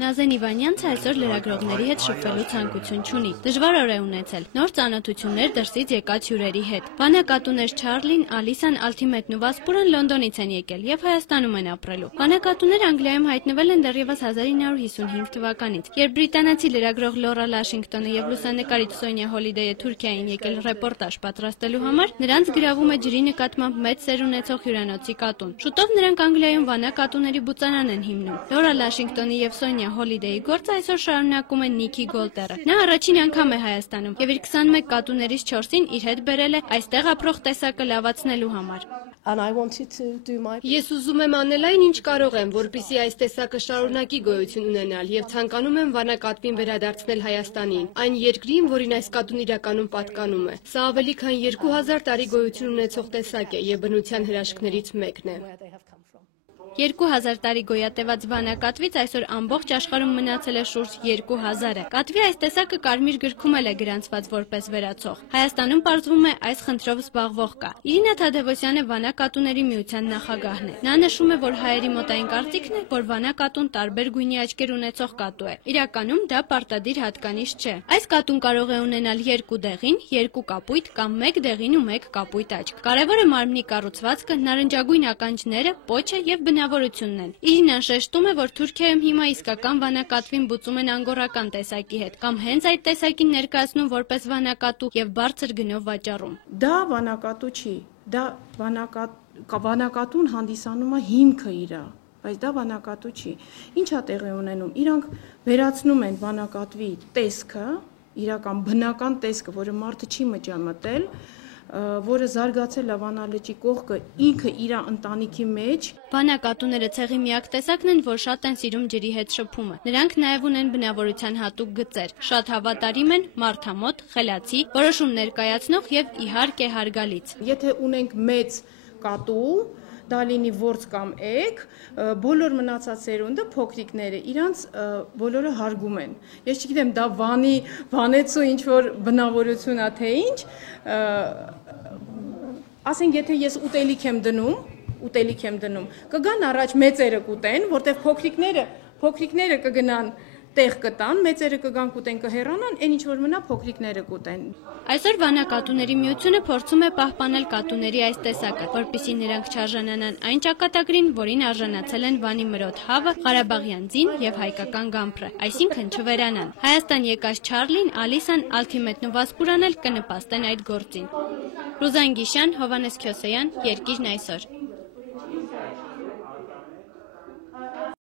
Նազեն Իվանյանցը այսօր լրագրողների հետ շփվելու ցանկություն չունի։ Դժվար օր է ունեցել։ Նոր ծանոթություններ դրսից եկած հյուրերի հետ։ Վանակատուներ Չարլին, Ալիսան, Ալթիմետն ու Վասպուրան Լոնդոնից են եկել եւ Հայաստանում են ապրելու։ Վանակատուները Անգլիայում հայտնվել են դեռևս 1955 թվականից։ Երբ բրիտանացի լրագրող Լորա Լաշինգտոնը եւ լուսանկարիչ Սոնյա Հոլիդեյը Թուրքիային եկել ռեպորտաժ պատրաստելու համար, նրանց գրավում է ջրի նկատմամբ մեծ սեր ունեցող հյուրանոցի կատուն։ Շուտով նրանք Անգլիայում վանակատուների բուծանան են հիմնում։ Լորա Լաշինգտոնի եւ Սոնյա Հոլիդեյի գործը այսօր շարունակում է Նիքի Գոլտերը։ Նա առաջին անգամ է Հայաստանում եւ իր 21 կատուներից 4-ին իր հետ բերել է այստեղ ապրող տեսակը լավացնելու համար։ Ես ուզում եմ անել այն, ինչ կարող եմ, որպեսզի այս տեսակը շարունակի գոյություն ունենալ եւ ցանկանում եմ վանակատվին վերադարձնել Հայաստանին, այն երկրին, որին այս կատուն իրականում պատկանում է։ Սա ավելի քան 2000 տարի գոյություն ունեցող տեսակ է եւ բնության հրաշքներից մեկն է։ 2000 տարի գոյատևած վանակատվից այսօր ամբողջ աշխարհում մնացել է շուրջ 2000-ը։ Կատվի այս տեսակը Կարմիր գրքում էլ է գրանցված որպես վերացող։ Հայաստանում պարզվում է այս խնդրով զբաղվող կա։ Իրինա Թադևոսյանը վանակատուների միության նախագահն է։ Նա նշում է, որ հայերի մոտային կարծիքն է, որ վանակատուն տարբեր գույնի աչքեր ունեցող կատու է։ Իրականում դա պարտադիր հատկանիշ չէ։ Այս կատուն կարող է ունենալ 2 դեղին, 2 կապույտ կամ 1 դեղին ու 1 կապույտ աչք։ Կարևորը մարմնի կառուցվածքը, նարնջագույն ականջները, պոչը եւ բնավորությունն են։ Իրինան շեշտում է, որ Թուրքիայում հիմա իսկական վանակատվին բուծում են անգորական տեսակի հետ, կամ հենց այդ տեսակին ներկայացնում որպես վանակատու եւ բարձր գնով վաճառում։ Դա վանակատու չի, դա վանակատուն հանդիսանում է հիմքը իրա, բայց դա վանակատու չի։ Ինչա տեղի ունենում։ Իրանք վերացնում են վանակատվի տեսքը, իրական բնական տեսքը, որը մարդը չի մտել, որը զարգացել է Վանալճի կողքը ինքը իր ընտանիքի մեջ։ Վանակատուները ցեղի միակ տեսակն են, որ շատ են սիրում ջրի հետ շփումը։ Նրանք նաև ունեն բնավորության հատուկ գծեր, շատ հավատարիմ են, մարդամոտ, խելացի, որոշում ներկայացնող եւ իհարկե հարգալից։ Եթե ունենք մեծ կատու, դա լինի որձ կամ էգ, բոլոր մնացած սերունդը փոքրիկները իրանց բոլորը հարգում են։ Ես չգիտեմ, դա վանեցու ինչ որ բնավորություն է թե ինչ, ասենք եթե ես ուտելիք եմ դնում, կգան առաջ մեծերը կուտեն, որտեղ փոքրիկները կգնան տեղ կտան, մեծերը կգան կուտեն կհեռանան, այն ինչ որ մնա փոքրիկները կուտեն։ Այսօր վանակատուների միությունը փորձում է պահպանել կատուների այս տեսակը, որպեսզի նրանք չարժանանան այն ճակատագրին, որին արժանացել են Վանի Մրոտ հավը, Ղարաբաղյան ձին եւ հայկական գամփրը, այսինքն չվերանան։ Հայաստան եկած Չարլին, Ալիսան, Ալթիմետն ու Վասպուրան էլ կնպաստեն այդ գործին։ Ռուզան Գիշյան, Հովանես Քյոսեյան, Երկիրն այսօր։